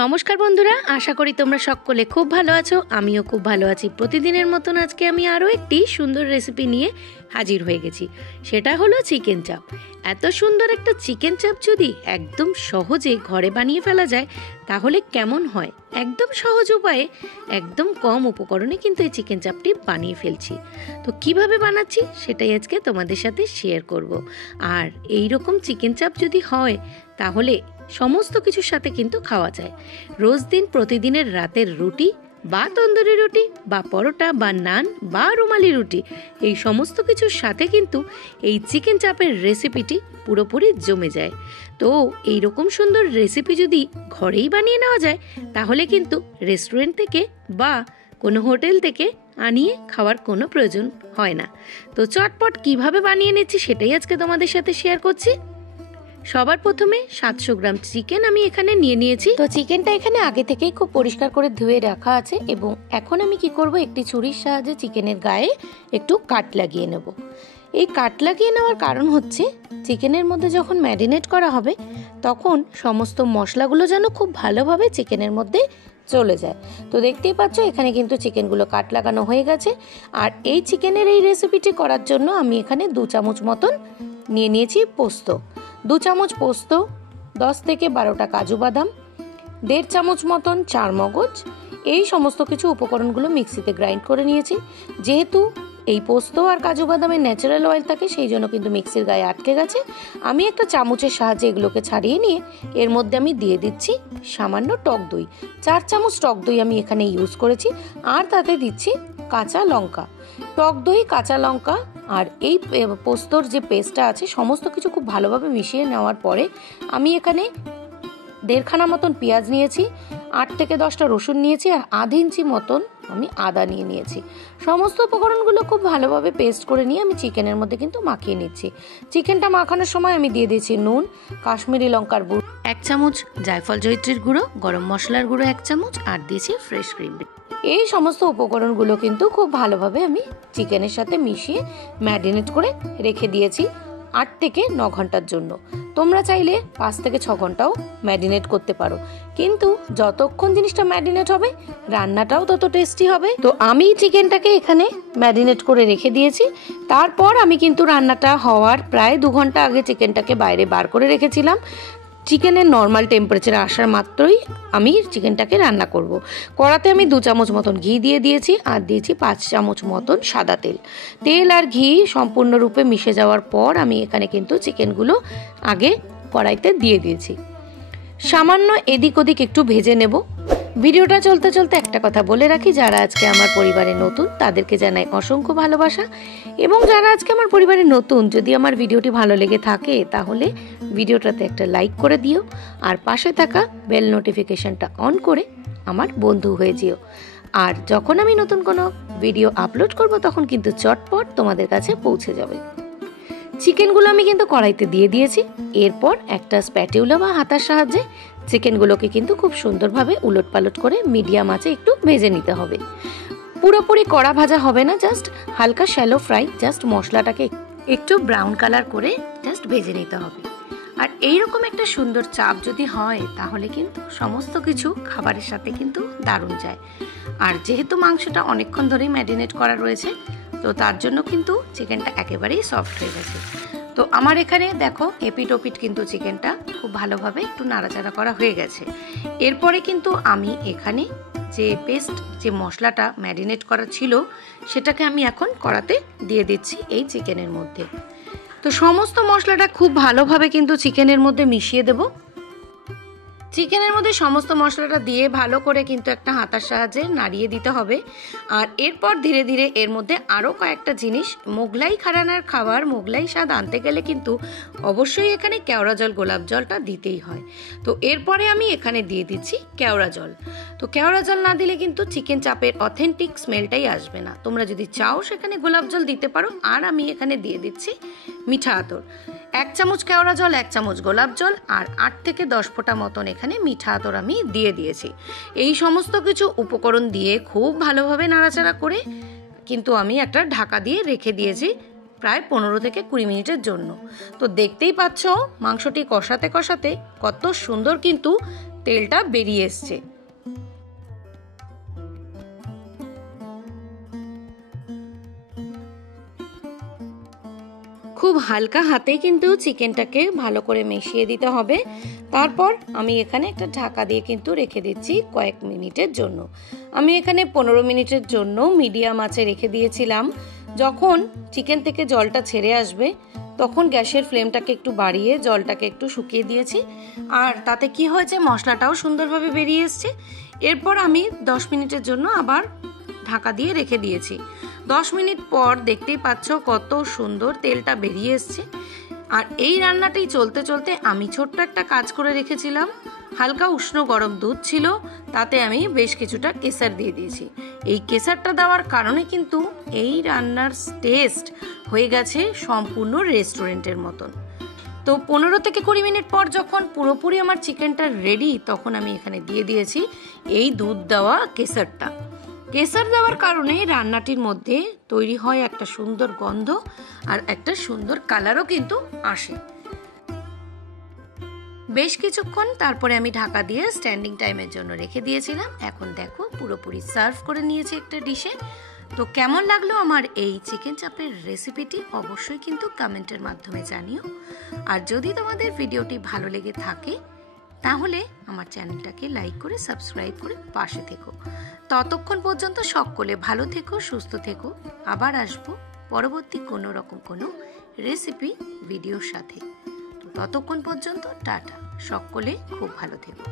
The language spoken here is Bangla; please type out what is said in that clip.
নমস্কার বন্ধুরা, আশা করি তোমরা সকলে খুব ভালো আছো। আমিও খুব ভালো আছি। প্রতিদিনের মতন আজকে আমি আরও একটি সুন্দর রেসিপি নিয়ে হাজির হয়ে গেছি। সেটা হলো চিকেন চাপ। এত সুন্দর একটা চিকেন চাপ যদি একদম সহজে ঘরে বানিয়ে ফেলা যায় তাহলে কেমন হয়। একদম সহজ উপায়ে, একদম কম উপকরণে কিন্তু এই চিকেন চাপটি বানিয়ে ফেলছি। তো কিভাবে বানাচ্ছি সেটাই আজকে তোমাদের সাথে শেয়ার করব। আর এই রকম চিকেন চাপ যদি হয় তাহলে সমস্ত কিছুর সাথে কিন্তু খাওয়া যায়। রোজ দিন প্রতিদিনের রাতের রুটি বা তন্দুরি রুটি বা পরোটা বা নান বা রুমালি রুটি, এই সমস্ত কিছুর সাথে কিন্তু এই চিকেন চাপের রেসিপিটি পুরোপুরি জমে যায়। তো এই রকম সুন্দর রেসিপি যদি ঘরেই বানিয়ে নেওয়া যায় তাহলে কিন্তু রেস্টুরেন্ট থেকে বা কোনো হোটেল থেকে আনিয়ে খাওয়ার কোনো প্রয়োজন হয় না। তো চটপট কিভাবে বানিয়ে নিচ্ছি সেটাই আজকে তোমাদের সাথে শেয়ার করছি। সবার প্রথমে 700 গ্রাম চিকেন আমি এখানে নিয়ে নিয়েছি। তো চিকেনটা এখানে আগে থেকেই খুব পরিষ্কার করে ধুয়ে রাখা আছে এবং এখন আমি কি করব, একটি ছুরির সাহায্যে চিকেনের গায়ে একটু কাট লাগিয়ে নেব। এই কাট লাগিয়ে নেওয়ার কারণ হচ্ছে চিকেনের মধ্যে যখন ম্যারিনেট করা হবে তখন সমস্ত মশলাগুলো যেন খুব ভালোভাবে চিকেনের মধ্যে চলে যায়। তো দেখতেই পাচ্ছ এখানে কিন্তু চিকেনগুলো কাট লাগানো হয়ে গেছে। আর এই চিকেনের এই রেসিপিটি করার জন্য আমি এখানে 2 চামচ মতন নিয়ে নিয়েছি পোস্ত। 2 চামচ পোস্ত, 10 থেকে 12টা কাজু বাদাম, 1.5 চামচ মতন চারমগজ, এই সমস্ত কিছু উপকরণগুলো মিক্সিতে গ্রাইন্ড করে নিয়েছি। যেহেতু এই পোস্ত আর কাজু বাদামের ন্যাচারাল অয়েল থাকে সেই জন্য কিন্তু মিক্সির গায়ে আটকে গেছে। আমি একটা চামচের সাহায্যে এগুলোকে ছাড়িয়ে নিয়ে এর মধ্যে আমি দিয়ে দিচ্ছি সামান্য টক দই। 4 চামচ টক দই আমি এখানে ইউজ করেছি। আর তাতে দিচ্ছি কাঁচা লঙ্কা। টক দই, কাঁচা লঙ্কা আর এই পোস্তর যে পেস্টটা আছে সমস্ত কিছু খুব ভালোভাবে মিশিয়ে নেওয়ার পরে আমি এখানে 1.5 খানা মতন পেঁয়াজ নিয়েছি, 8 থেকে 10টা রসুন নিয়েছি আর আধ ইঞ্চি মতন আমি আদা নিয়ে নিয়েছি। সমস্ত উপকরণগুলো খুব ভালোভাবে পেস্ট করে নিয়ে আমি চিকেনের মধ্যে কিন্তু মাখিয়ে নিচ্ছি। চিকেনটা মাখানোর সময় আমি দিয়ে দিয়েছি নুন, কাশ্মীরি লঙ্কার গুঁড়ো 1 চামচ, জায়ফল জয়িত্রীর গুঁড়ো, গরম মশলার গুঁড়ো 1 চামচ আর দিয়েছি ফ্রেশ ক্রিম। এই সমস্ত উপকরণগুলো কিন্তু খুব ভালোভাবে আমি চিকেনের সাথে মিশিয়ে ম্যারিনেট করে রেখে দিয়েছি 8 থেকে 9 ঘন্টার জন্য। তোমরা চাইলে 5 থেকে 6 ঘন্টাও ম্যারিনেট করতে পারো, কিন্তু যতক্ষণ জিনিসটা ম্যারিনেট হবে রান্নাটাও তত টেস্টি হবে। তো আমি চিকেনটাকে এখানে ম্যারিনেট করে রেখে দিয়েছি। তারপর আমি কিন্তু রান্নাটা হওয়ার প্রায় 2 ঘন্টা আগে চিকেনটাকে বাইরে বার করে রেখেছিলাম। চিকেনের নর্মাল টেম্পারেচারে আসার মাত্রই আমি চিকেনটাকে রান্না করব। কড়াতে আমি 2 চামচ মতন ঘি দিয়ে দিয়েছি আর দিয়েছি 5 চামচ মতন সাদা তেল। তেল আর ঘি সম্পূর্ণরূপে মিশে যাওয়ার পর আমি এখানে কিন্তু চিকেনগুলো আগে কড়াইতে দিয়ে দিয়েছি। সামান্য এদিক ওদিক একটু ভেজে নেব। ভিডিওটা চলতে চলতে একটা কথা বলে রাখি, যারা আজকে আমার পরিবারে নতুন তাদেরকে জানাই অসংখ্য ভালোবাসা, এবং যারা আজকে আমার পরিবারে নতুন যদি আমার ভিডিওটি ভালো লেগে থাকে তাহলে ভিডিওটাতে একটা লাইক করে দিও আর পাশে থাকা বেল নোটিফিকেশনটা অন করে আমার বন্ধু হয়ে যেও। আর যখন আমি নতুন কোনো ভিডিও আপলোড করব তখন কিন্তু চটপট তোমাদের কাছে পৌঁছে যাবে। চিকেনগুলো আমি কিন্তু কড়াইতে দিয়ে দিয়েছি। এরপর একটা স্প্যাটিউলা বা হাতার সাহায্যে চিকেনগুলোকে কিন্তু খুব সুন্দরভাবে উলট পালট করে মিডিয়াম আঁচে একটু ভেজে নিতে হবে। পুরোপুরি কড়া ভাজা হবে না, জাস্ট হালকা শ্যালো ফ্রাই, জাস্ট মশলাটাকে একটু ব্রাউন কালার করে জাস্ট ভেজে নিতে হবে। আর এইরকম একটা সুন্দর চাপ যদি হয় তাহলে কিন্তু সমস্ত কিছু খাবারের সাথে কিন্তু দারুণ যায়। আর যেহেতু মাংসটা অনেকক্ষণ ধরেই ম্যারিনেট করা রয়েছে তো তার জন্য কিন্তু চিকেনটা একেবারেই সফট হয়ে গেছে। তো আমার এখানে দেখো এপিট ওপিট কিন্তু চিকেনটা খুব ভালোভাবে একটু নাড়াচাড়া করা হয়ে গেছে। এরপরে কিন্তু আমি এখানে যে পেস্ট, যে মশলাটা ম্যারিনেট করা ছিল সেটাকে আমি এখন কড়াতে দিয়ে দিচ্ছি এই চিকেনের মধ্যে। তো সমস্ত মশলাটা খুব ভালোভাবে কিন্তু চিকেনের মধ্যে মিশিয়ে দেব। চিকেনের মধ্যে সমস্ত মশলাটা দিয়ে ভালো করে কিন্তু একটা হাতার সাহায্যে নাড়িয়ে দিতে হবে। আর এরপর ধীরে ধীরে এর মধ্যে আরও কয়েকটা জিনিস, মোগলাই ঘরানার খাবার, মোগলাই স্বাদ আনতে গেলে কিন্তু অবশ্যই এখানে কেওড়া জল, গোলাপ জলটা দিতেই হয়। তো এরপরে আমি এখানে দিয়ে দিচ্ছি কেওড়া জল। তো কেওড়া জল না দিলে কিন্তু চিকেন চাপের অথেন্টিক স্মেলটাই আসবে না। তোমরা যদি চাও সেখানে গোলাপ জল দিতে পারো। আর আমি এখানে দিয়ে দিচ্ছি মিঠা আতর। 1 চামচ কেওড়া জল, 1 চামচ গোলাপ জল আর 8 থেকে 10 ফোঁটা মতন এখানে মিঠা আতর আমি দিয়ে দিয়েছি। এই সমস্ত কিছু উপকরণ দিয়ে খুব ভালোভাবে নাড়াচাড়া করে কিন্তু আমি একটা ঢাকা দিয়ে রেখে দিয়েছি প্রায় 15 থেকে 20 মিনিটের জন্য। তো দেখতেই পাচ্ছ মাংসটি কষাতে কষাতে কত সুন্দর কিন্তু তেলটা বেরিয়ে এসছে। খুব হালকা হাতে কিন্তু চিকেনটাকে ভালো করে মিশিয়ে দিতে হবে। তারপর আমি এখানে একটা ঢাকা দিয়ে কিন্তু রেখে দিচ্ছি কয়েক মিনিটের জন্য। আমি এখানে 15 মিনিটের জন্য মিডিয়াম আঁচে রেখে দিয়েছিলাম। যখন চিকেন থেকে জলটা ছেড়ে আসবে তখন গ্যাসের ফ্লেমটাকে একটু বাড়িয়ে জলটাকে একটু শুকিয়ে দিয়েছি। আর তাতে কি হয়েছে, মশলাটাও সুন্দরভাবে বেরিয়ে এসছে। এরপর আমি 10 মিনিটের জন্য আবার ঢাকা দিয়ে রেখে দিয়েছি। 10 মিনিট পর দেখতেই পাচ্ছ কত সুন্দর তেলটা বেরিয়ে এসছে। আর এই রান্নাটাই চলতে চলতে আমি ছোট্ট একটা কাজ করে রেখেছিলাম। হালকা উষ্ণ গরম দুধ ছিল, তাতে আমি বেশ কিছুটা কেশর দিয়ে দিয়েছি। এই কেশরটা দেওয়ার কারণে কিন্তু এই রান্নার টেস্ট হয়ে গেছে সম্পূর্ণ রেস্টুরেন্টের মতন। তো 15 থেকে 20 মিনিট পর যখন পুরোপুরি আমার চিকেনটা রেডি, তখন আমি এখানে দিয়ে দিয়েছি এই দুধ দেওয়া কেশরটা। কেশর দেওয়ার কারণে রান্নাটির মধ্যে তৈরি হয় একটা সুন্দর গন্ধ আর একটা সুন্দর কালারও কিন্তু আসে। বেশ কিছুক্ষণ তারপরে আমি ঢাকা দিয়ে স্ট্যান্ডিং টাইমের জন্য রেখে দিয়েছিলাম। এখন দেখো পুরোপুরি সার্ভ করে নিয়েছি একটা ডিশে। তো কেমন লাগলো আমার এই চিকেন চাপের রেসিপিটি অবশ্যই কিন্তু কমেন্টের মাধ্যমে জানিও। আর যদি তোমাদের ভিডিওটি ভালো লেগে থাকে তাহলে আমার চ্যানেলটাকে লাইক করে সাবস্ক্রাইব করে পাশে থেকো। ততক্ষণ পর্যন্ত সকলে ভালো থেকো, সুস্থ থেকো। আবার আসবো পরবর্তী কোনো রেসিপি ভিডিওর সাথে। ততক্ষণ পর্যন্ত টাটা, সকলে খুব ভালো থেকো।